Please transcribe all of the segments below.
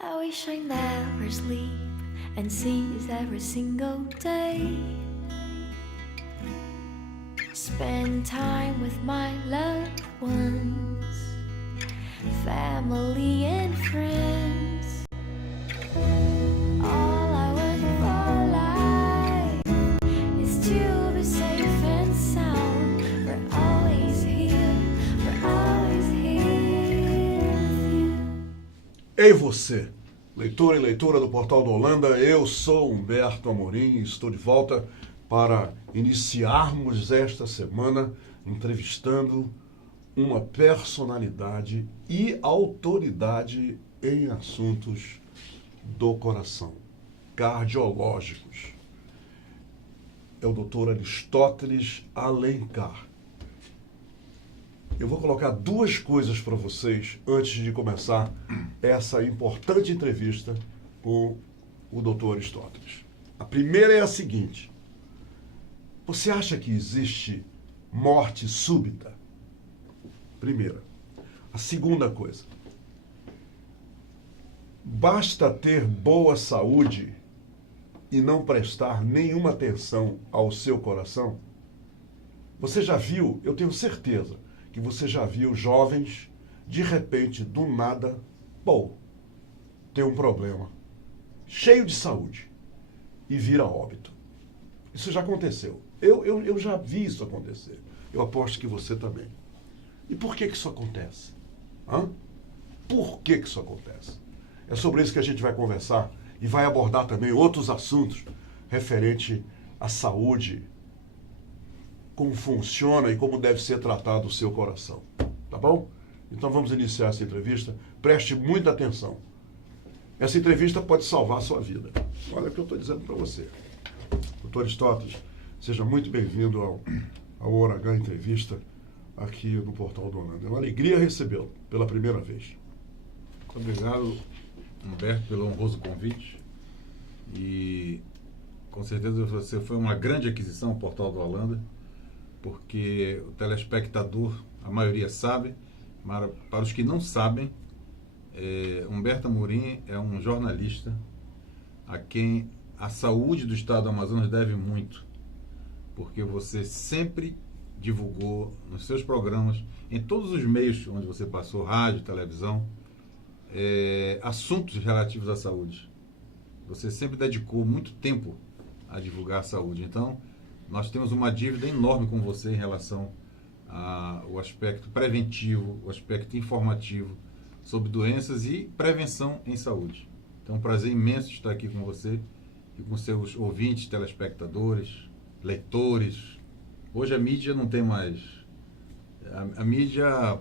I wish I never sleep and seize every single day. Spend time with my loved ones, family and friends. All I want for life is to be safe and sound. We're always here with you. Ei você, leitor e leitora do Portal da Holanda, eu sou Humberto Amorim e estou de volta para iniciarmos esta semana entrevistando uma personalidade e autoridade em assuntos do coração, cardiológicos. É o Dr. Aristóteles Alencar. Eu vou colocar duas coisas para vocês antes de começar essa importante entrevista com o Dr. Aristóteles. A primeira é a seguinte: você acha que existe morte súbita? Primeira. A segunda coisa: basta ter boa saúde e não prestar nenhuma atenção ao seu coração? Você já viu, eu tenho certeza, que você já viu jovens, de repente, do nada, tem um problema, cheio de saúde, e vira óbito. Isso já aconteceu. Eu já vi isso acontecer. Eu aposto que você também. E por que isso acontece? Por que isso acontece? É sobre isso que a gente vai conversar e vai abordar também outros assuntos referente à saúde, como funciona e como deve ser tratado o seu coração. Tá bom? Então vamos iniciar essa entrevista. Preste muita atenção. Essa entrevista pode salvar a sua vida. Olha o que eu estou dizendo para você. Doutor Aristóteles, seja muito bem-vindo ao Hora H Entrevista aqui no Portal do Holanda. É uma alegria recebê-lo pela primeira vez. Muito obrigado, Humberto, pelo honroso convite. E com certeza você foi uma grande aquisição, o Portal do Holanda, porque o telespectador, a maioria sabe, mas para os que não sabem, Humberto Amorim é um jornalista a quem a saúde do estado do Amazonas deve muito, porque você sempre divulgou nos seus programas, em todos os meios onde você passou, rádio, televisão, assuntos relativos à saúde. Você sempre dedicou muito tempo a divulgar a saúde. Então, nós temos uma dívida enorme com você em relação ao aspecto preventivo, o aspecto informativo sobre doenças e prevenção em saúde. Então, é um prazer imenso estar aqui com você e com seus ouvintes, telespectadores, leitores. Hoje a mídia não tem mais... A mídia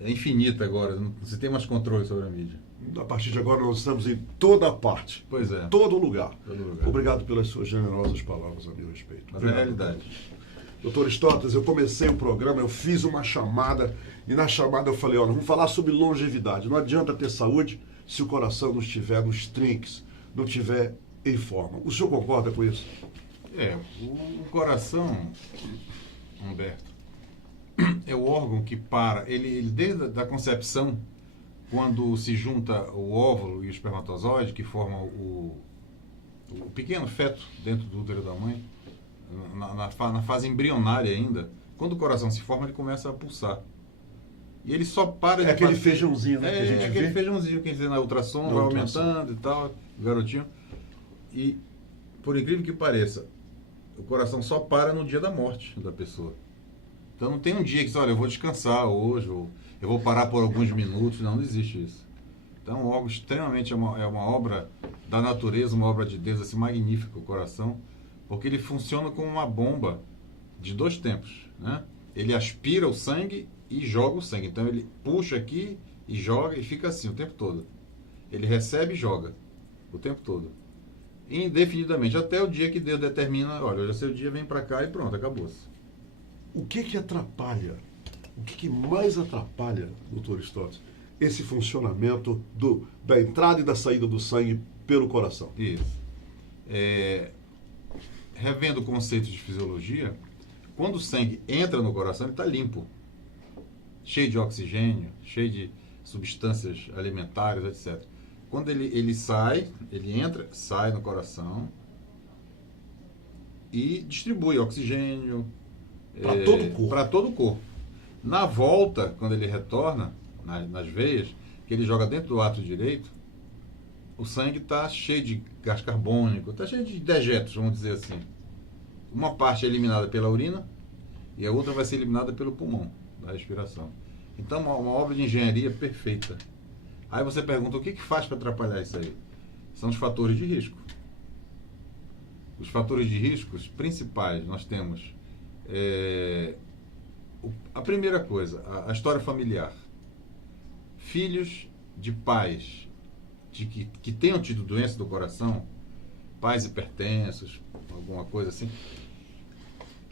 é infinita agora, não se tem mais controle sobre a mídia. A partir de agora nós estamos em toda parte. Pois é. Todo lugar. Todo lugar. Obrigado pelas suas generosas palavras a meu respeito. Mas é a realidade. Doutor Aristóteles, eu comecei o programa, eu fiz uma chamada, e na chamada eu falei, olha, vamos falar sobre longevidade. Não adianta ter saúde se o coração não estiver nos trinques, não estiver em forma. O senhor concorda com isso? O coração, Humberto, é o órgão que ele desde a concepção, quando se junta o óvulo e o espermatozoide, que formam o pequeno feto dentro do útero da mãe, na fase embrionária ainda, quando o coração se forma, ele começa a pulsar. E ele só para... É aquele feijãozinho, né, que a gente vê? Aquele feijãozinho que a gente vê na ultrassom, vai aumentando e tal, o garotinho. E, por incrível que pareça, o coração só para no dia da morte da pessoa. Então não tem um dia que diz, olha, eu vou descansar hoje, ou eu vou parar por alguns minutos. Não existe isso. Então é um órgão extremamente, é uma obra da natureza, uma obra de Deus, assim, magnífica, o coração, porque ele funciona como uma bomba de dois tempos, né? Ele aspira o sangue e joga o sangue. Então ele puxa aqui e joga e fica assim o tempo todo. Ele recebe e joga o tempo todo. Indefinidamente, até o dia que Deus determina, olha, hoje é seu dia, vem para cá e pronto, acabou-se. O que atrapalha, o que mais atrapalha, doutor Aristóteles, esse funcionamento da entrada e da saída do sangue pelo coração? Isso. Revendo conceitos de fisiologia, quando o sangue entra no coração, ele está limpo, cheio de oxigênio, cheio substâncias alimentares, etc. Quando ele sai, ele entra, sai no coração e distribui oxigênio Para todo o corpo. para todo o corpo. Na volta, quando ele retorna nas veias, que ele joga dentro do átrio direito, o sangue está cheio de gás carbônico, está cheio de dejetos, vamos dizer assim. Uma parte é eliminada pela urina e a outra vai ser eliminada pelo pulmão, da respiração. Então, uma obra de engenharia perfeita. Aí você pergunta, o que faz para atrapalhar isso aí? São os fatores de risco. Os fatores de risco principais, nós temos a primeira coisa, a história familiar. Filhos de pais que tenham tido doença do coração, pais hipertensos, alguma coisa assim,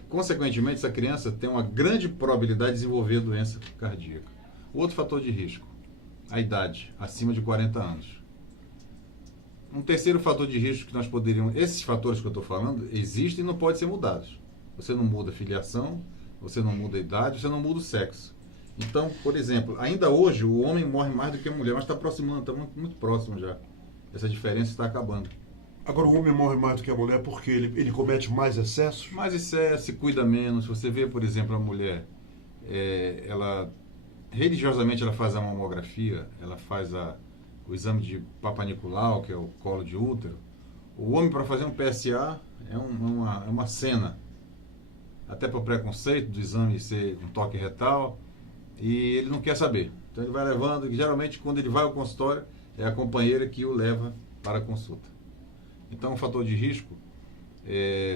consequentemente, essa criança tem uma grande probabilidade de desenvolver doença cardíaca. Outro fator de risco, a idade, acima de 40 anos. Um terceiro fator de risco que nós poderíamos... Esses fatores que eu estou falando existem e não podem ser mudados. Você não muda a filiação, você não muda a idade, você não muda o sexo. Então, por exemplo, ainda hoje o homem morre mais do que a mulher, mas está aproximando, está muito, muito próximo já. Essa diferença está acabando. Agora, o homem morre mais do que a mulher porque ele comete mais excessos? Mais excesso, se cuida menos. Você vê, por exemplo, a mulher, ela religiosamente ela faz a mamografia, ela faz o exame de Papa Nicolau, que é o colo de útero. O homem, para fazer um PSA, é uma cena. Até para o preconceito do exame ser um toque retal, e ele não quer saber. Então ele vai levando, e geralmente quando ele vai ao consultório, é a companheira que o leva para a consulta. Então, um fator de risco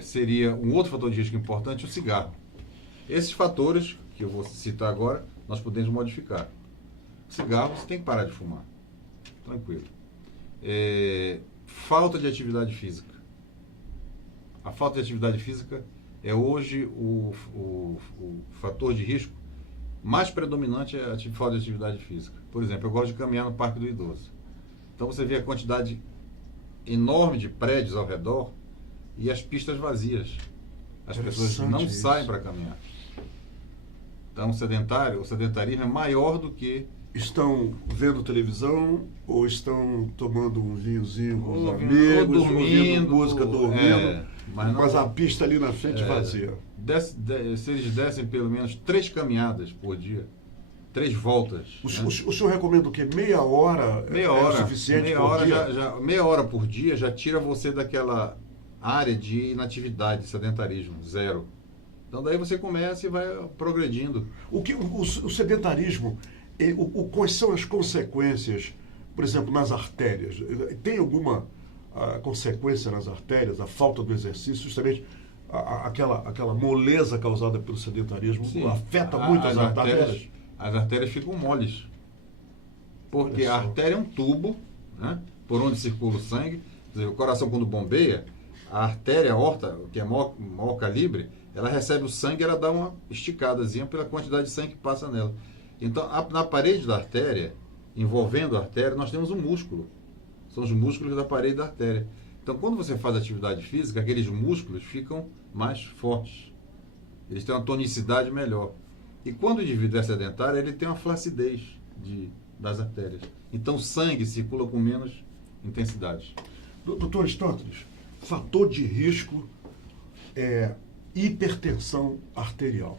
seria um outro fator de risco importante, o cigarro. Esses fatores, que eu vou citar agora, nós podemos modificar. O cigarro, você tem que parar de fumar. Tranquilo. Falta de atividade física. A falta de atividade física é hoje o fator de risco mais predominante, é a falta de atividade física. Por exemplo, eu gosto de caminhar no Parque do Idoso. Então você vê a quantidade enorme de prédios ao redor e as pistas vazias. As pessoas não saem para caminhar. Então o sedentarismo é maior do que... Estão vendo televisão ou estão tomando um vinhozinho com os Ou amigos, dormindo, ouvindo música, dormindo, mas a pista ali na frente vazia. Se eles dessem pelo menos 3 caminhadas por dia, 3 voltas. O senhor recomenda o quê? Meia hora é suficiente por dia? Meia hora por dia já tira você daquela área de inatividade, sedentarismo, 0. Então daí você começa e vai progredindo. O sedentarismo, quais são as consequências, por exemplo, nas artérias? Tem alguma consequência nas artérias, a falta do exercício, justamente aquela moleza causada pelo sedentarismo? Sim, afeta muito as artérias? As artérias ficam moles. Porque a artéria é um tubo, né, por onde circula o sangue. Quer dizer, o coração, quando bombeia, a artéria, a aorta, que é maior calibre, ela recebe o sangue e ela dá uma esticadazinha pela quantidade de sangue que passa nela. Então, na parede da artéria, envolvendo a artéria, nós temos um músculo. São os músculos da parede da artéria. Então, quando você faz atividade física, aqueles músculos ficam mais fortes. Eles têm uma tonicidade melhor. E quando o indivíduo é sedentário, ele tem uma flacidez das artérias. Então, o sangue circula com menos intensidade. Doutor Aristóteles, fator de risco é hipertensão arterial.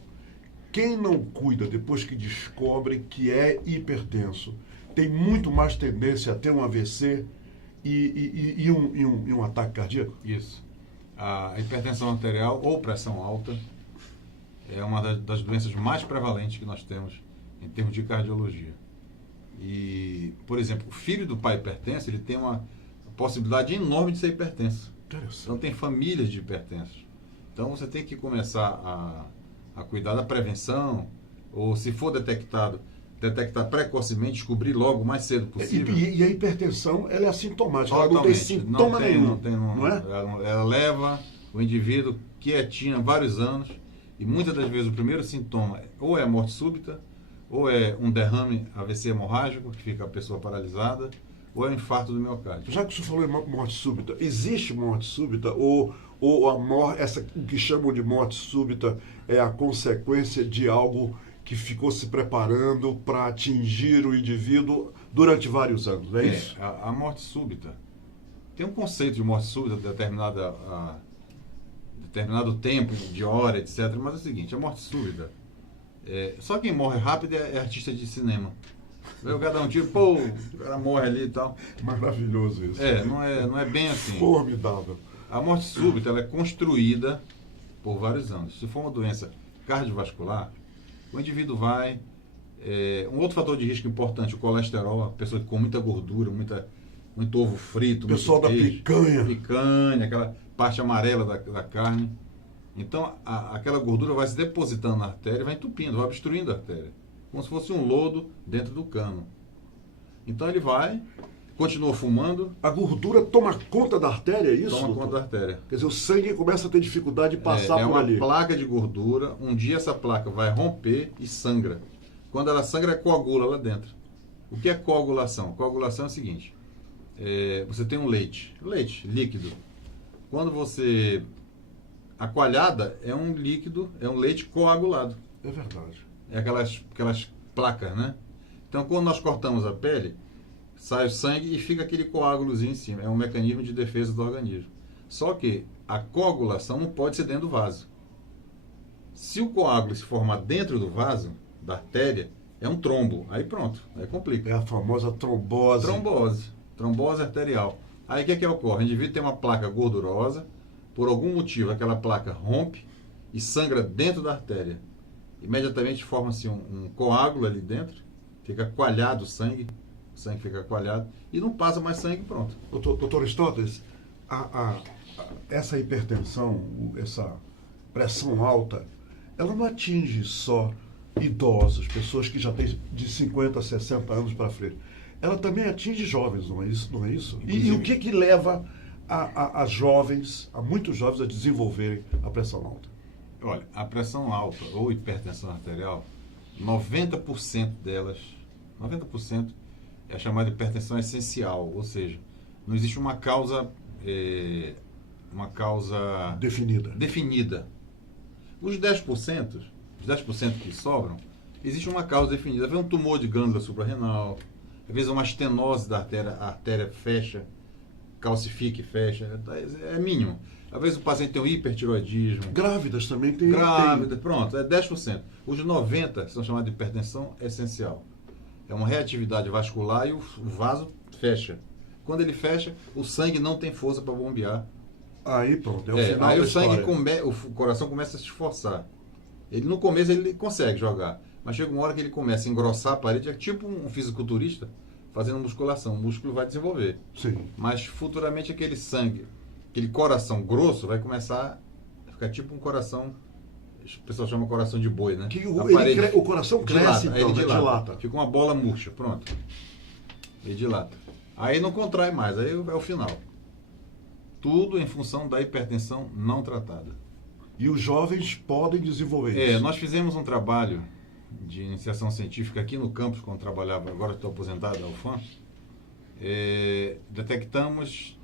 Quem não cuida depois que descobre que é hipertenso tem muito mais tendência a ter um AVC e um ataque cardíaco? Isso. A hipertensão arterial ou pressão alta é uma das doenças mais prevalentes que nós temos em termos de cardiologia. E, por exemplo, o filho do pai hipertenso, ele tem uma possibilidade enorme de ser hipertenso. Então tem famílias de hipertensos. Então você tem que começar a cuidar da prevenção, ou se for detectar precocemente, descobrir logo o mais cedo possível. E a hipertensão, ela é assintomática, ela não tem sintoma nenhum, não é? Ela leva o indivíduo quietinho há vários anos, e muitas das vezes o primeiro sintoma ou é a morte súbita, ou é um derrame AVC hemorrágico, que fica a pessoa paralisada, ou é um infarto do miocárdio. Já que o senhor falou em morte súbita, existe morte súbita ou a morte, essa que chamam de morte súbita é a consequência de algo que ficou se preparando para atingir o indivíduo durante vários anos, não é isso? A morte súbita. Tem um conceito de morte súbita determinado tempo, de hora, etc. Mas é o seguinte, a morte súbita, só quem morre rápido é artista de cinema. O cara dá um tiro, pô, o cara morre ali e tal. Maravilhoso isso. Não é bem assim. Formidável. A morte súbita ela é construída por vários anos. Se for uma doença cardiovascular, o indivíduo vai... um outro fator de risco importante, o colesterol, a pessoa que come muita gordura, muito ovo frito, O pessoal da muito queijo, picanha. picanha, aquela parte amarela da carne. Então, aquela gordura vai se depositando na artéria, vai entupindo, vai obstruindo a artéria. Como se fosse um lodo dentro do cano. Então ele vai, continua fumando. A gordura toma conta da artéria, é isso? Toma doutor? conta da artéria. Quer dizer, o sangue começa a ter dificuldade de passar É por uma ali. placa de gordura. Um dia essa placa vai romper e sangra. Quando ela sangra, coagula lá dentro. O que é coagulação? Coagulação é o seguinte. Você tem um leite líquido. Quando você... A coalhada é um líquido, é um leite coagulado. É verdade. É aquelas placas, né? Então, quando nós cortamos a pele, sai o sangue e fica aquele coágulozinho em cima. É um mecanismo de defesa do organismo. Só que a coagulação não pode ser dentro do vaso. Se o coágulo se formar dentro do vaso, da artéria, é um trombo. Aí pronto, aí complica. É a famosa trombose. Trombose arterial. Aí o que ocorre? O indivíduo tem uma placa gordurosa, por algum motivo aquela placa rompe e sangra dentro da artéria. Imediatamente forma-se um coágulo ali dentro, fica coalhado o sangue fica coalhado e não passa mais sangue, pronto. Doutor Aristóteles, essa hipertensão, essa pressão alta, ela não atinge só idosos, pessoas que já têm de 50 a 60 anos para frente. Ela também atinge jovens, não é isso? Não é isso? E o que leva a muitos jovens a desenvolverem a pressão alta? Olha, a pressão alta ou hipertensão arterial, 90% delas, 90% é a chamada hipertensão essencial, ou seja, não existe uma causa definida. Os 10% que sobram, existe uma causa definida. Às vezes um tumor de glândula suprarrenal, às vezes uma estenose da artéria, a artéria fecha, calcifica e fecha, é mínimo. Às vezes o paciente tem um hipertiroidismo. Grávidas também tem. Grávida, pronto, é 10%. Os 90% são chamados de hipertensão essencial. É uma reatividade vascular e o vaso fecha. Quando ele fecha, o sangue não tem força para bombear. Aí pronto, é o final aí da o sangue história. o coração começa a se esforçar. No começo ele consegue jogar, mas chega uma hora que ele começa a engrossar a parede, é tipo um fisiculturista fazendo musculação. O músculo vai desenvolver. Sim. Mas futuramente aquele sangue, aquele coração grosso vai começar a ficar tipo um coração, o pessoal chama coração de boi, né? O coração cresce, dilata, então, ele dilata. Fica uma bola murcha, pronto. Ele dilata. Aí não contrai mais, aí é o final. Tudo em função da hipertensão não tratada. E os jovens podem desenvolver isso. Nós fizemos um trabalho de iniciação científica aqui no campus, quando trabalhava, agora estou aposentado da UFAM. Detectamos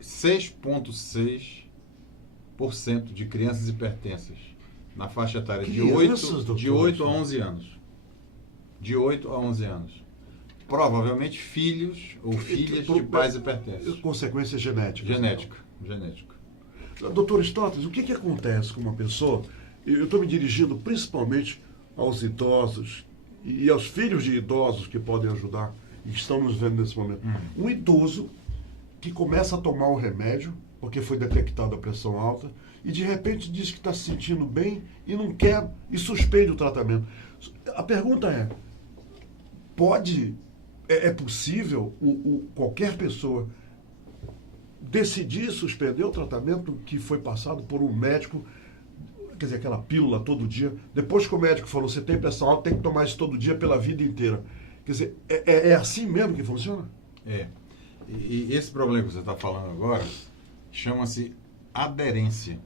6,6% de crianças hipertensas na faixa etária de 8 a 11 anos. De 8 a 11 anos. Provavelmente filhos ou filhas de pais hipertensos. Consequências genéticas. Genética. Doutor Aristóteles, o que acontece com uma pessoa? Eu estou me dirigindo principalmente aos idosos e aos filhos de idosos que podem ajudar e que estão nos vendo nesse momento. Um idoso que começa a tomar um remédio, porque foi detectada a pressão alta, e de repente diz que está se sentindo bem e não quer, e suspende o tratamento. A pergunta é possível qualquer pessoa decidir suspender o tratamento que foi passado por um médico, quer dizer, aquela pílula todo dia, depois que o médico falou, você tem pressão alta, tem que tomar isso todo dia pela vida inteira. Quer dizer, é assim mesmo que funciona? E esse problema que você está falando agora chama-se aderência.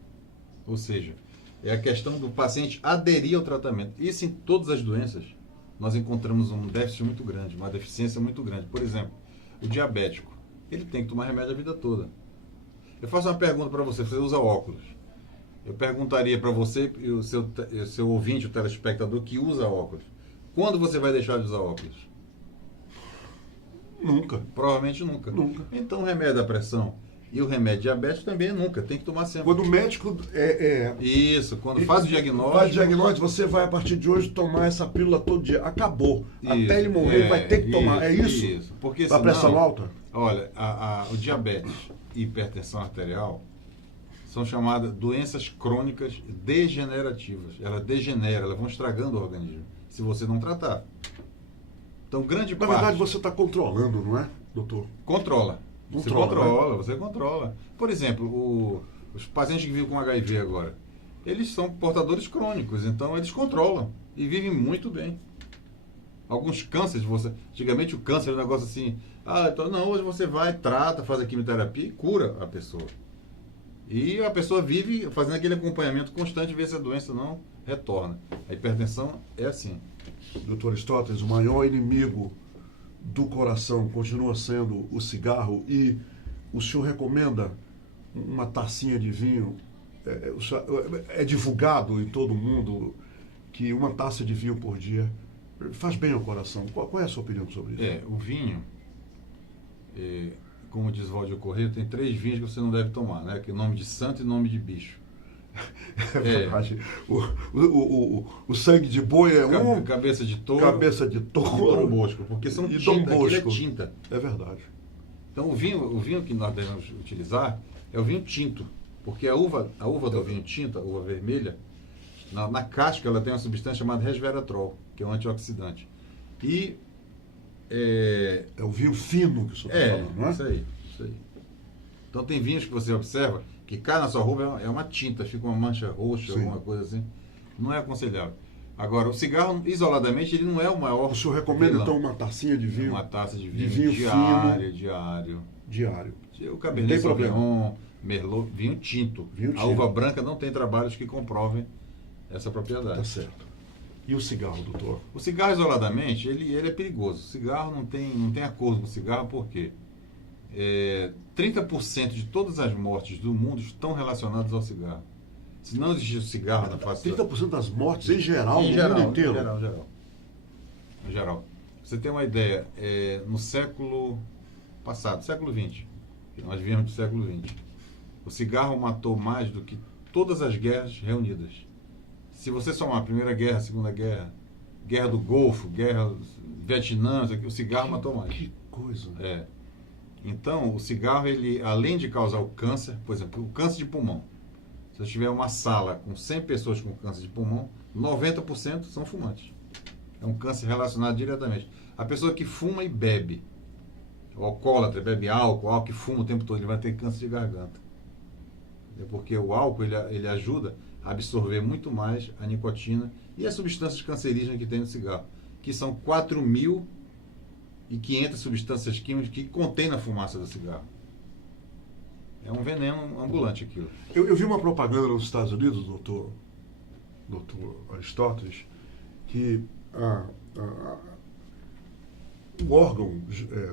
Ou seja, é a questão do paciente aderir ao tratamento. Isso em todas as doenças, nós encontramos um déficit muito grande, uma deficiência muito grande. Por exemplo, o diabético, ele tem que tomar remédio a vida toda. Eu faço uma pergunta para você, você usa óculos. Eu perguntaria para você e o seu ouvinte, o telespectador que usa óculos, quando você vai deixar de usar óculos? Nunca. Provavelmente nunca. Nunca. Então o remédio da pressão e o remédio diabético também nunca, tem que tomar sempre. Quando o médico Isso, quando faz o diagnóstico. faz o diagnóstico, você vai a partir de hoje tomar essa pílula todo dia. Acabou. Isso, Até ele morrer, ele vai ter que tomar. É isso? Isso. Porque Para pressão alta? Olha, o diabetes e hipertensão arterial são chamadas doenças crônicas degenerativas. Elas degeneram, elas vão estragando o organismo, se você não tratar. Então, grande Na parte... verdade, você está controlando, não é, doutor? Controla. Você controla. Por exemplo, os pacientes que vivem com HIV agora, eles são portadores crônicos, então eles controlam e vivem muito bem. Alguns cânceres, antigamente o câncer era um negócio assim, então não, hoje você vai, trata, faz a quimioterapia e cura a pessoa. E a pessoa vive fazendo aquele acompanhamento constante, ver se a doença não retorna. A hipertensão é assim. Doutor Aristóteles, o maior inimigo do coração continua sendo o cigarro, e o senhor recomenda uma tacinha de vinho? É divulgado em todo mundo que uma taça de vinho por dia faz bem ao coração. Qual é a sua opinião sobre isso? O vinho, como diz Valdir Corrêa, tem 3 vinhos que você não deve tomar, né? Que é nome de santo e nome de bicho. É verdade. O sangue de boi é cabeça de touro. Cabeça de touro. E Dom Bosco, porque são E tinta, Dom Bosco. aquilo é tinta. É verdade. Então o vinho que nós devemos utilizar é o vinho tinto, porque a uva do vinho tinto, a uva vermelha, na casca ela tem uma substância chamada resveratrol, que é um antioxidante. E é o vinho fino que o senhor está falando, não é? Isso aí. Então tem vinhos que você observa que cai na sua roupa, é uma tinta, fica uma mancha roxa, Sim. alguma coisa assim. Não é aconselhável. Agora, o cigarro, isoladamente, ele não é o maior... O senhor recomenda, vilão. então, uma tacinha de vinho? Uma taça de de vinho, vinho diário. Diário. O Cabernet Sauvignon, Merlot, vinho tinto. Vinho A tinto. uva branca não tem trabalhos que comprovem essa propriedade. Tá certo. E o cigarro, doutor? O cigarro, isoladamente, ele é perigoso. O cigarro não tem acordo com o cigarro, por quê? 30% de todas as mortes do mundo estão relacionadas ao cigarro. Se não existisse o cigarro na face 30% das mortes em geral, no mundo inteiro? Em geral. Você tem uma ideia, no século passado, século XX, que nós viemos do século XX, o cigarro matou mais do que todas as guerras reunidas. Se você somar a Primeira Guerra, a Segunda Guerra, Guerra do Golfo, Guerra Vietnã, o cigarro matou mais. Que coisa. Então, o cigarro, ele, além de causar o câncer, por exemplo, o câncer de pulmão. Se você tiver uma sala com 100 pessoas com câncer de pulmão, 90% são fumantes. É um câncer relacionado diretamente. A pessoa que fuma e bebe, o alcoólatra, bebe álcool, que fuma o tempo todo, ele vai ter câncer de garganta. Porque o álcool, ele ajuda a absorver muito mais a nicotina e as substâncias cancerígenas que tem no cigarro, que são 4.500 substâncias químicas que contém na fumaça do cigarro. É um veneno ambulante aquilo. Eu vi uma propaganda nos Estados Unidos, doutor Aristóteles, que o órgão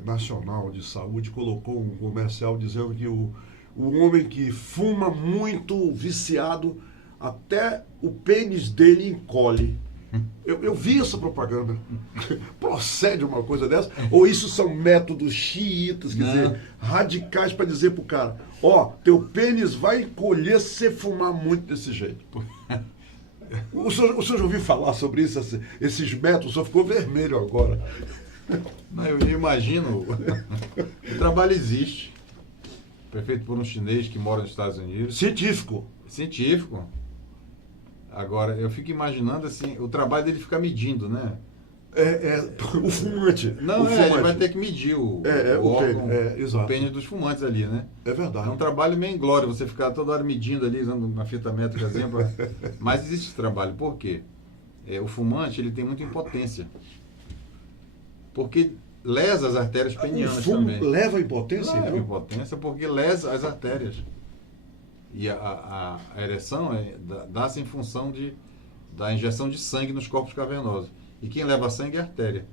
nacional de saúde colocou um comercial dizendo que o homem que fuma muito, viciado, até o pênis dele encolhe. Eu vi essa propaganda. Procede uma coisa dessa? Ou isso são métodos xiitas, quer dizer, radicais para dizer pro cara, teu pênis vai encolher se você fumar muito desse jeito. O senhor já ouviu falar sobre isso, esses métodos? Só ficou vermelho agora. Não, eu imagino, o trabalho existe, foi feito por um chinês que mora nos Estados Unidos. Científico. Agora, eu fico imaginando assim, o trabalho dele ficar medindo, né? O fumante. Não, ele vai ter que medir o órgão, exato. o pênis dos fumantes ali, né? É verdade. É um trabalho meio inglório, você ficar toda hora medindo ali, usando uma fita métrica, exemplo. Mas existe esse trabalho, por quê? O fumante, ele tem muita impotência. Porque lesa as artérias penianas o fumo também. Leva a impotência? Leva a impotência porque lesa as artérias. E a ereção dá-se em função da injeção de sangue nos corpos cavernosos. E quem leva sangue é a artéria.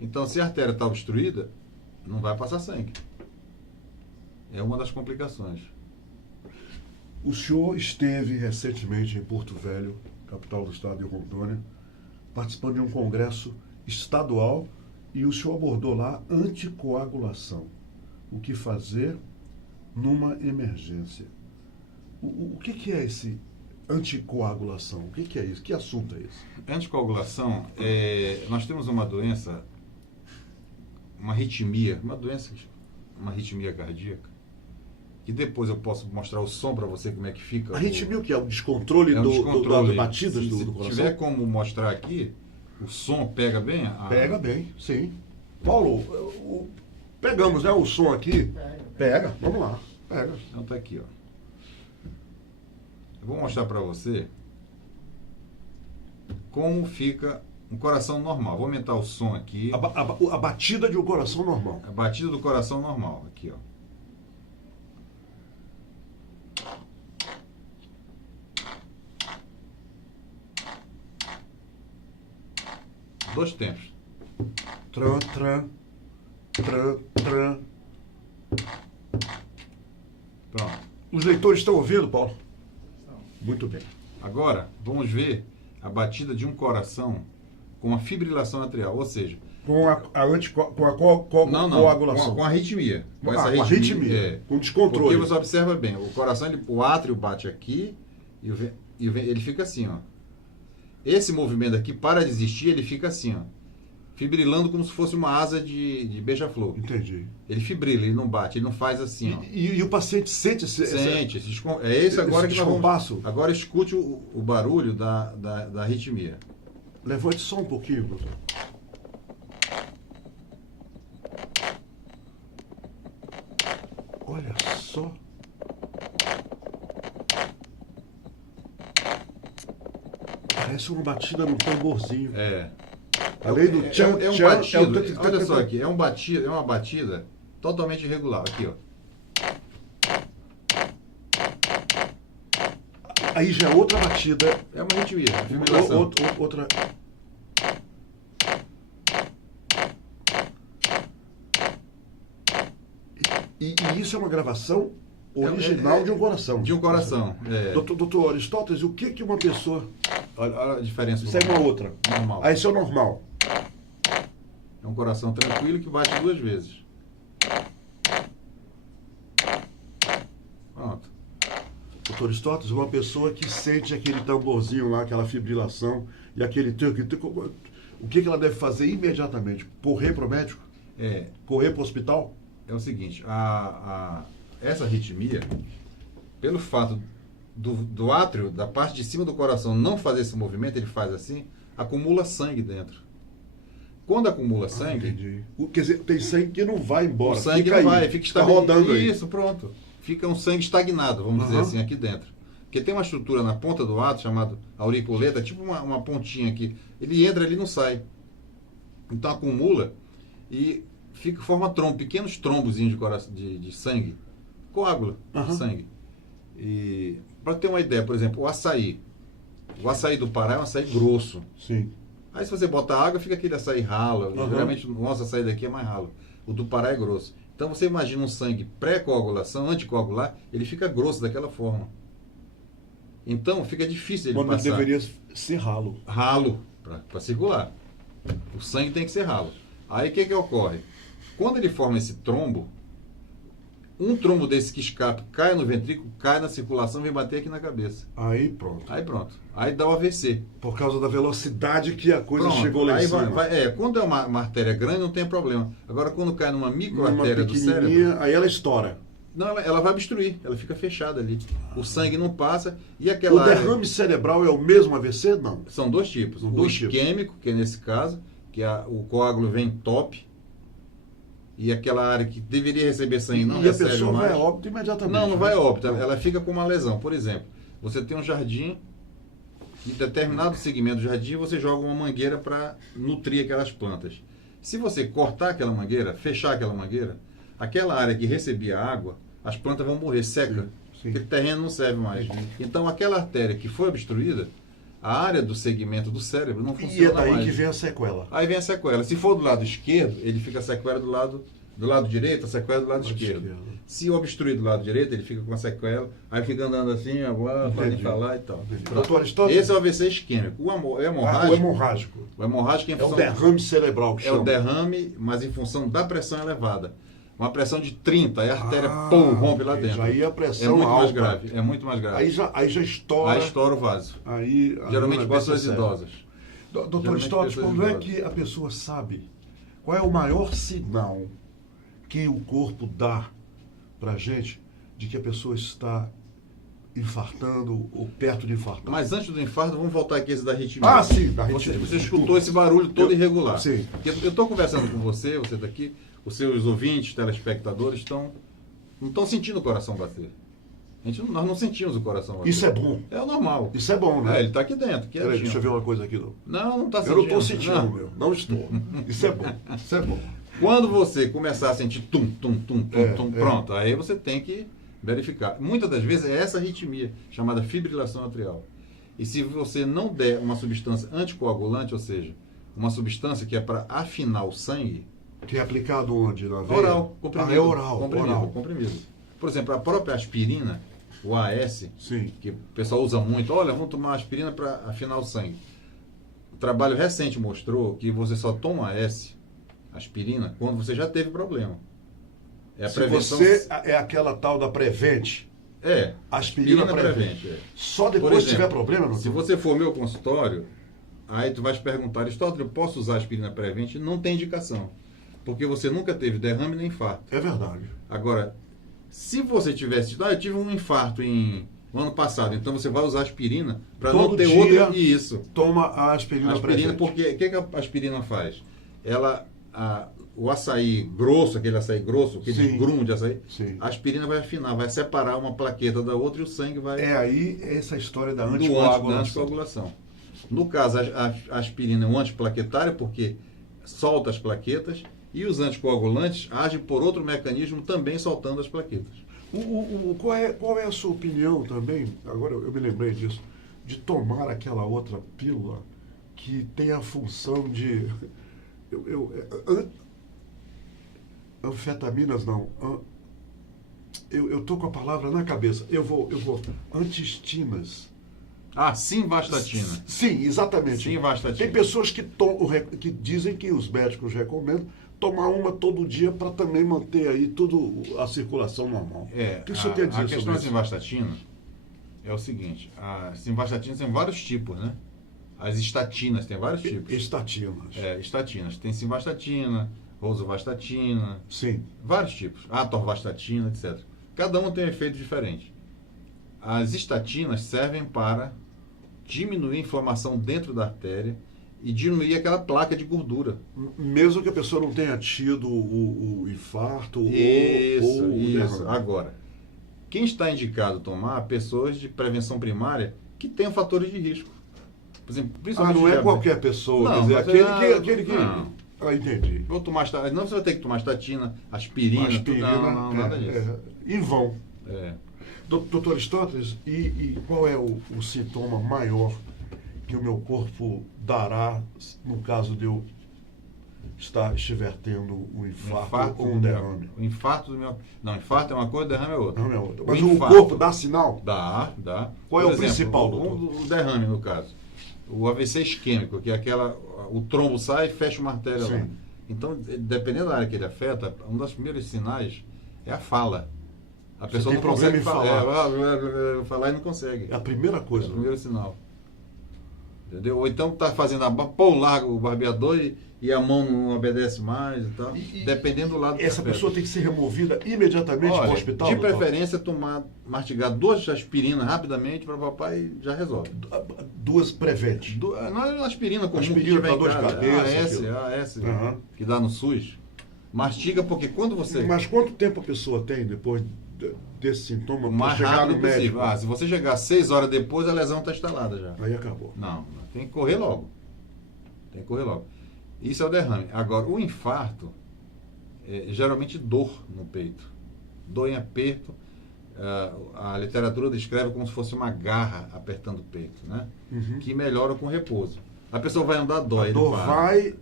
Então, se a artéria está obstruída, não vai passar sangue. É uma das complicações. O senhor esteve recentemente em Porto Velho, capital do estado de Rondônia, participando de um congresso estadual e o senhor abordou lá anticoagulação. O que fazer numa emergência. O que é esse anticoagulação? O que é isso? Que assunto é esse? Anticoagulação, nós temos uma doença, uma arritmia, uma arritmia cardíaca, que depois eu posso mostrar o som para você como é que fica. A arritmia o que é? O descontrole, É um descontrole. das batidas do Se coração? tiver como mostrar aqui, o som pega bem? Pega bem, sim. Paulo, pegamos, né, o som aqui. Pega, vamos lá. Pega. Então tá aqui, ó. Eu vou mostrar para você como fica um coração normal. Vou aumentar o som aqui. A batida de um coração normal. A batida do coração normal, aqui, ó. Dois tempos. Tran, tran, tran, tran. Pronto. Os leitores estão ouvindo, Paulo? Muito bem. Agora, vamos ver a batida de um coração com a fibrilação atrial, ou seja... Com a coagulação. Com a arritmia. Com essa com arritmia. Com descontrole. Porque você observa bem, o coração, o átrio bate aqui e ele fica assim, ó. Esse movimento aqui, para de existir, ele fica assim, ó. Fibrilando como se fosse uma asa de beija-flor. Entendi. Ele fibrila, ele não bate, ele não faz assim, ó. E o paciente sente Sente. É esse agora que nós vamos... descompasso? Agora escute o barulho da arritmia. Levante só um pouquinho, doutor. Olha só. Parece uma batida num tamborzinho. Além do tchan, é um tchan, batido. Olha só aqui, é uma batida totalmente irregular. Aqui, ó. Aí já é outra batida. É uma arritmia, fibrilação. Outra. E isso é uma gravação original de um coração. De um coração. Doutor Aristóteles, o que uma pessoa... Olha a diferença. Isso é uma outra. Normal. Aí isso é o normal. É um coração tranquilo que bate 2 vezes. Pronto. Doutor Aristóteles, uma pessoa que sente aquele tamborzinho lá, aquela fibrilação e aquele... O que ela deve fazer imediatamente? Correr para o médico? Correr para o hospital? É o seguinte, essa arritmia, pelo fato do átrio, da parte de cima do coração, não fazer esse movimento, ele faz assim, acumula sangue dentro. Quando acumula sangue... Entendi. Quer dizer, tem sangue que não vai embora. O sangue fica não aí, vai, fica tá rodando aí. Isso, pronto. Fica um sangue estagnado, vamos dizer assim, aqui dentro. Porque tem uma estrutura na ponta do átrio, chamada auriculeta, tipo uma pontinha aqui. Ele entra ali e não então acumula e forma pequenos trombozinhos de sangue, coágula de sangue. E para ter uma ideia, por exemplo, o açaí do Pará é um açaí grosso. Sim. Aí se você botar água, fica aquele açaí ralo. Geralmente o nosso açaí daqui é mais ralo. O do Pará é grosso. Então você imagina um sangue pré-coagulação, anticoagular, ele fica grosso daquela forma. Então fica difícil ele Quando passar. Ele deveria ser ralo. Ralo, para circular. O sangue tem que ser ralo. Aí o que ocorre? Quando ele forma esse trombo, um trombo desse que escape cai no ventrículo, cai na circulação e vem bater aqui na cabeça. Aí pronto. Aí dá o AVC. Por causa da velocidade que a coisa chegou lá em cima. Quando é uma artéria grande, não tem problema. Agora, quando cai numa microartéria do cérebro... Aí ela estoura. Não, ela vai obstruir. Ela fica fechada ali. O sangue não passa e aquela O derrame cerebral é o mesmo AVC? Não. São 2 tipos. O isquêmico, que é nesse caso, que o coágulo vem top, e aquela área que deveria receber sangue não recebe mais. E a pessoa vai a óbito imediatamente. Não vai a óbito. Ela fica com uma lesão. Por exemplo, você tem um jardim, em determinado segmento do jardim, você joga uma mangueira para nutrir aquelas plantas. Se você cortar aquela mangueira, fechar aquela mangueira, aquela área que recebia água, as plantas vão morrer seca. Sim. Aquele terreno não serve mais. Então, aquela artéria que foi obstruída, a área do segmento do cérebro não funciona mais. E é daí que vem a sequela. Aí vem a sequela. Se for do lado esquerdo, ele fica a sequela do lado Do lado direito, a sequela é do lado esquerdo. Se obstruir do lado direito, ele fica com a sequela, aí fica andando assim, agora, para Entendi. falar e tal. Entendi. Pronto. Doutor Aristóteles? Esse é o AVC isquêmico. O hemorrágico, O hemorrágico. o hemorrágico em É o função derrame cerebral que é o chama. derrame, mas em função da pressão elevada. Uma pressão de 30, aí a artéria pum, rompe lá ok. dentro. Aí a pressão é muito alta. mais grave. É muito mais grave. Aí já estoura. Aí estoura o vaso. Aí Geralmente o negócio pessoas é sério. idosas. Doutor Geralmente Aristóteles, pessoas quando é idosas. que a pessoa sabe qual é o maior sinal que o corpo dá para a gente de que a pessoa está infartando ou perto de infartar? Mas antes do infarto, vamos voltar aqui esse da arritmia. Ah, sim, da arritmia. Você escutou esse barulho todo irregular. Sim. Porque eu estou conversando com você daqui, os seus ouvintes, telespectadores, não estão sentindo o coração bater. Nós não sentimos o coração bater. Isso é bom. É o normal. Isso é bom, né? Ele está aqui dentro. Peraí, deixa eu ver uma coisa aqui. Não está Eu sentindo. não estou sentindo, Não. meu. Não estou. Isso é bom. Isso é bom. Quando você começar a sentir tum, tum, tum, tum, É, tum, é. pronto, aí você tem que verificar. Muitas das vezes é essa arritmia, chamada fibrilação atrial. E se você não der uma substância anticoagulante, ou seja, uma substância que é para afinar o sangue, Que é aplicado onde? Na veia? oral, comprimido. Ah, é oral. Comprimido, Oral. comprimido. Por exemplo, a própria aspirina, o AS, Sim. que o pessoal usa muito, olha, vamos tomar aspirina para afinar o sangue. O trabalho recente mostrou que você só toma AS, aspirina, quando você já teve problema. É a Se prevenção. você é aquela tal da Prevent, É, aspirina Prevent. é. Só Por depois que exemplo, tiver problema, não? Se você for ao meu consultório, aí tu vai te perguntar, Aristóteles, eu posso usar aspirina Prevent? Não tem indicação. Porque você nunca teve derrame nem infarto. É verdade. Agora, se você tivesse tido, eu tive um infarto no ano passado, então você vai usar aspirina para não Todo ter dia outra. Isso. Toma a aspirina, Aspirina, Prevent. porque o que a aspirina faz? O açaí grosso, aquele açaí grosso, aquele Sim. grumo de açaí, Sim. a aspirina vai afinar, vai separar uma plaqueta da outra e o sangue vai É aí essa história da da anticoagulação. anticoagulação. No caso, a aspirina é um antiplaquetário porque solta as plaquetas e os anticoagulantes agem por outro mecanismo também soltando as plaquetas. Qual é a sua opinião também, agora eu me lembrei disso, de tomar aquela outra pílula que tem a função de... anfetaminas não. Eu tô com a palavra na cabeça. Eu vou. Antistinas. Simvastatina. Sim, exatamente. Simvastatina. Tem pessoas que dizem que os médicos recomendam tomar uma todo dia para também manter aí a circulação normal. O que o senhor quer dizer a questão sobre da isso? simvastatina é o seguinte, a simvastatina tem vários tipos, né? As estatinas tem vários tipos. Estatinas. Estatinas. Tem simvastatina, rosuvastatina, Sim. vários tipos. Atorvastatina, etc. Cada um tem um efeito diferente. As estatinas servem para diminuir a inflamação dentro da artéria e diminuir aquela placa de gordura. Mesmo que a pessoa não tenha tido o infarto ou o Isso. derrame. Agora, quem está indicado tomar? Pessoas de prevenção primária que tenham fatores de risco. Por exemplo, principalmente Não é diabetes. qualquer pessoa, Não, quer dizer, mas aquele que... não. Entendi. Vou tomar não, você vai ter que tomar estatina, aspirina, tudo, não, nada disso. Em vão. É. Doutor Aristóteles, e qual é o sintoma maior que o meu corpo dará no caso de eu estiver tendo um infarto ou um derrame? O infarto do meu... Não, infarto é uma coisa, derrame é outra. Derrame é outra. Mas O o infarto- corpo dá sinal? Dá. Qual é Por o principal, doutor? O derrame, no caso. O AVC isquêmico, que é o trombo sai e fecha uma artéria lá. Sim. Então, dependendo da área que ele afeta, um dos primeiros sinais é a fala. A Você pessoa tem não consegue problema em falar. Falar e não consegue. É a primeira É coisa. o primeiro sinal. Entendeu? Ou então tá fazendo larga o barbeador e a mão não obedece mais e tal. Dependendo do lado que Essa afeta. pessoa tem que ser removida imediatamente Olha, para o hospital? de doutor? preferência, mastigar 2 aspirinas rapidamente para o papai já resolve. 2 Prevent. Não é aspirina comum Aspirina que tiver pra em dor de casa, cabeça, AS, Aham. que dá no SUS. Mastiga porque quando você... Mas quanto tempo a pessoa tem depois desse sintoma o para mais chegar rápido no médico? possível. Se você chegar 6 horas depois, a lesão está instalada já. Aí acabou. Não, tem que correr logo. Isso é o derrame. Agora, o infarto é geralmente dor no peito. Dor em aperto. A literatura descreve como se fosse uma garra apertando o peito, né? Uhum. Que melhora com repouso. A pessoa vai andar, dói. A ele dor para. vai,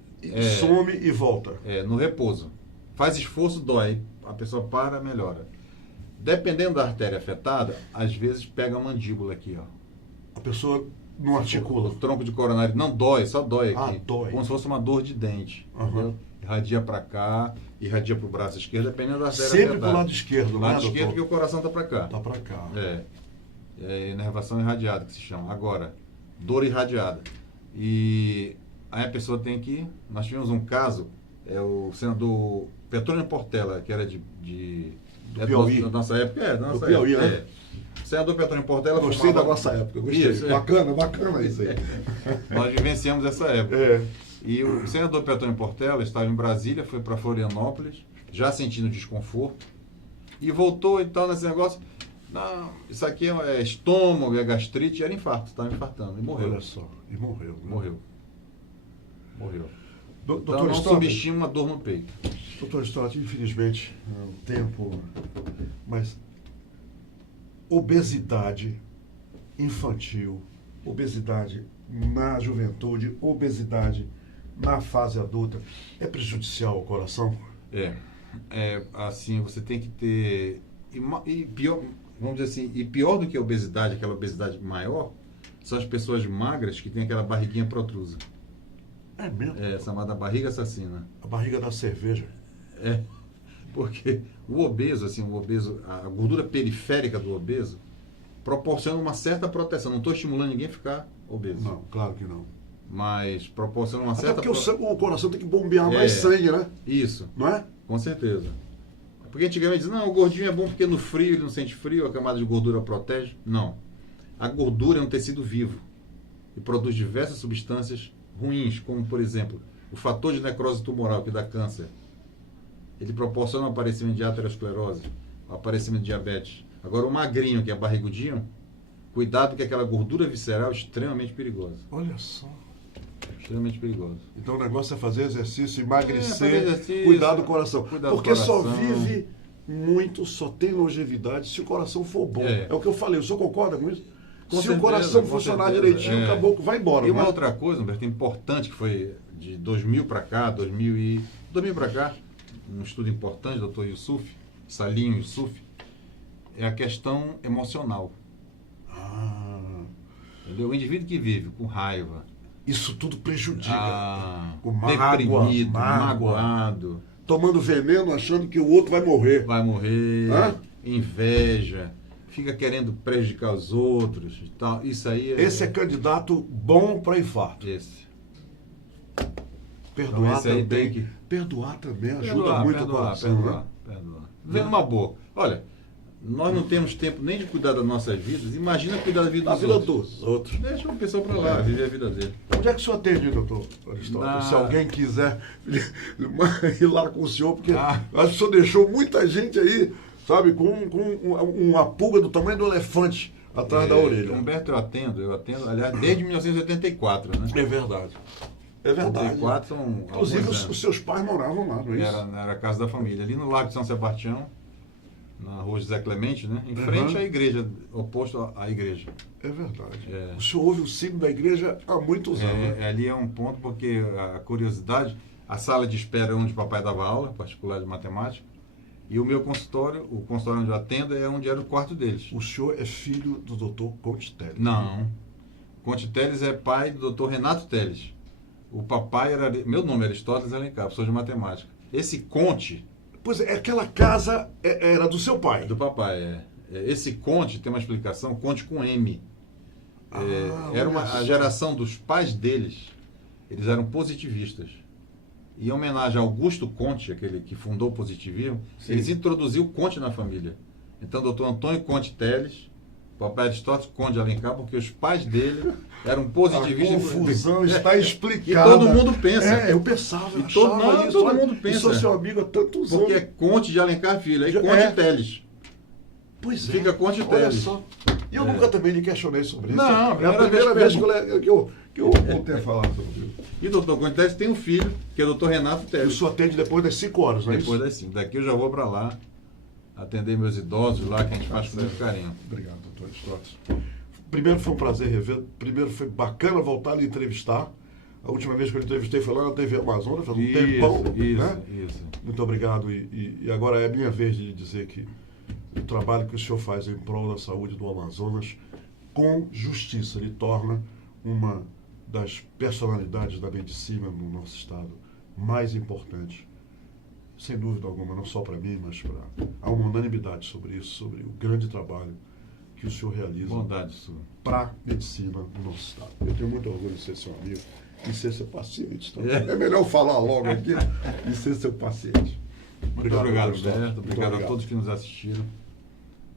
some e volta. No repouso. Faz esforço, dói. A pessoa para, melhora. Dependendo da artéria afetada, às vezes pega a mandíbula aqui, ó. A pessoa não articula. O tronco de coronário não dói, só dói aqui. Ah, dói. Como se fosse uma dor de dente. Aham. Entendeu? Irradia para cá, irradia para o braço esquerdo, dependendo da artéria Sempre afetada. pro lado esquerdo, Do né, lado esquerdo, porque doutor? o coração tá para cá. Tá pra cá. É inervação irradiada que se chama. Agora, dor irradiada. E aí a pessoa tem que... Nós tivemos um caso, o senador Petrônio Portela, que era do Piauí. da nossa época. Da nossa Do Piauí, época, né? O senador Petrônio Portela Gostei fumava- da nossa época, gostei. Isso, é. Bacana isso aí. Nós vivenciamos essa época. É. E o senador Petrônio Portela estava em Brasília, foi para Florianópolis, já sentindo desconforto, e voltou e tal nesse negócio. Não, isso aqui é estômago, é gastrite, era infarto, estava infartando, e morreu. Olha só, e morreu. Né? Morreu. Então Doutor não Stott, subestima uma dor no peito. doutor Stott, infelizmente, o tempo... Mas obesidade infantil, obesidade na juventude, obesidade na fase adulta, é prejudicial ao coração? Assim, você tem que ter... E pior, vamos dizer assim, e pior do que a obesidade, aquela obesidade maior, são as pessoas magras que têm aquela barriguinha protrusa. É mesmo? Chamada barriga assassina. A barriga da cerveja. Porque o obeso, a gordura periférica do obeso proporciona uma certa proteção. Não estou estimulando ninguém a ficar obeso. Não, claro que não. Mas proporciona uma Até certa... porque o coração tem que bombear mais sangue, né? Isso, Não é? com certeza. Porque antigamente dizem, não, o gordinho é bom porque no frio ele não sente frio, a camada de gordura protege. Não. A gordura é um tecido vivo e produz diversas substâncias ruins, como, por exemplo, o fator de necrose tumoral, que dá câncer. Ele proporciona o aparecimento de aterosclerose, o aparecimento de diabetes. Agora, o magrinho, que é barrigudinho, cuidado que aquela gordura visceral é extremamente perigosa. Olha só. Extremamente perigosa. Então o negócio é fazer exercício, emagrecer, fazer exercício, cuidar do coração. cuidar do Porque só coração. vive muito, só tem longevidade se o coração for bom. É. É o que eu falei, o senhor concorda com isso? Com se certeza, o coração com funcionar certeza, direitinho, acabou, vai embora. E uma não é? outra coisa, Humberto, importante, que foi de 2000 para cá, 2000 para cá, um estudo importante, doutor Yusuf, Salim Yusuf, é a questão emocional. Entendeu? O indivíduo que vive com raiva, Isso tudo prejudica. Com deprimido, mágoa. magoado, Tomando veneno, achando que o outro vai morrer. vai morrer, Hã? inveja, fica querendo prejudicar os outros e tal. Isso aí Esse é candidato bom para infarto. Esse. Perdoar Então, esse aí também. tem que- Perdoar também ajuda muito o coração. Né? perdoar. Vendo uma boa. Olha, nós não temos tempo nem de cuidar das nossas vidas. Imagina cuidar da vida Da dos vida outros. dos outros. Deixa uma pessoa para lá, viver a vida dele. Onde é que o senhor atende, doutor Aristóteles? Se alguém quiser ir lá com o senhor, porque acho que o senhor deixou muita gente aí, sabe, com uma pulga do tamanho do elefante atrás da orelha. Humberto, eu atendo, aliás, desde 1984, né? É verdade. É verdade. 84 são Inclusive, alguns os anos. seus pais moravam lá, não é isso? Era a casa da família, ali no Lago de São Sebastião, na rua José Clemente, né? Em frente à igreja, oposto à igreja. É verdade. É. O senhor ouve o sino da igreja há muitos anos. né? Ali é um ponto porque a curiosidade, a sala de espera é onde o papai dava aula, particular de matemática, e o meu consultório, o consultório onde eu atendo, é onde era o quarto deles. O senhor é filho do doutor Conte Teles. Não. Conte Teles é pai do doutor Renato Teles. O papai era... Meu nome é Aristóteles Alencar, professor de matemática. Esse Conte Pois é, aquela casa era do seu pai. é do papai, Esse Conte tem uma explicação, Conte com M. Era olha a só. geração dos pais deles. Eles eram positivistas. E em homenagem a Augusto Conte, aquele que fundou o positivismo, Sim. eles introduziram o Conte na família. Então, doutor Antônio Conte Teles, papai Aristóteles Conte de Alencar, porque os pais dele eram positivistas. A confusão está E explicada. todo mundo pensa. Eu pensava, E achava todo- não, isso. todo olha, mundo e pensa. sou seu amigo há tantos Porque é anos. Conte de Alencar Filho, aí Já- Conte Teles. Pois é. fica Conte Olha Teles. só. E eu nunca também lhe questionei sobre isso. Não, é a primeira primeira vez vez que eu voltei a falar sobre isso. E o doutor Conte Teles tem um filho, que é o doutor Renato E o Teles. senhor atende depois das 5 horas, não é Depois isso? das 5. Daqui eu já vou para lá atender meus idosos lá, que a gente faz com muito carinho. Obrigado, doutor Aristóteles. Primeiro foi um prazer rever. Primeiro foi bacana voltar a lhe entrevistar. A última vez que eu entrevistei foi lá na TV Amazonas, faz um tempão, né? Isso. Muito obrigado. E agora é a minha vez de dizer que o trabalho que o senhor faz em prol da saúde do Amazonas, com justiça, lhe torna uma das personalidades da medicina no nosso estado mais importante. Sem dúvida alguma, não só para mim, mas há uma unanimidade sobre isso, sobre o grande trabalho que o senhor realiza Bondade sua. para a medicina no nosso estado. Eu tenho muito orgulho de ser seu amigo e ser seu paciente também. É melhor falar logo aqui e ser seu paciente. Muito obrigado, doutor. Alberto. Muito Obrigado a todos que nos assistiram.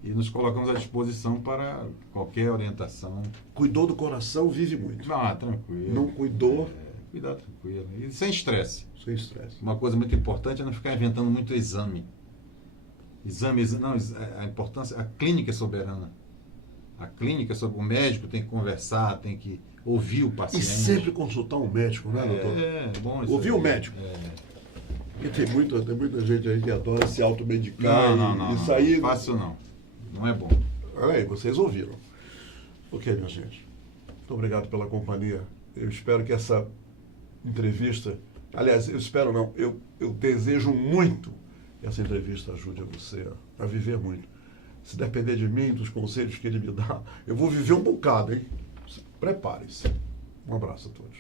E nos colocamos à disposição para qualquer orientação. Cuidou do coração, vive muito. Tranquilo. Não cuidou, Cuidar tranquilo. E sem estresse. sem estresse. Uma coisa muito importante é não ficar inventando muito exame. Não, a importância, a clínica é soberana. A clínica, o médico tem que conversar, tem que ouvir o E paciente. sempre consultar um médico, né, doutor? É bom isso. Ouvir o aí. médico. É. Porque tem muita gente aí que adora se automedicar. Não. Isso aí. Fácil não. Não é bom. Olha aí, vocês ouviram. Ok, minha gente. Muito obrigado pela companhia. Eu espero que essa entrevista. Aliás, eu espero não. Eu desejo muito que essa entrevista ajude a você a viver muito. Se depender de mim, dos conselhos que ele me dá, eu vou viver um bocado, hein? Prepare-se. Um abraço a todos.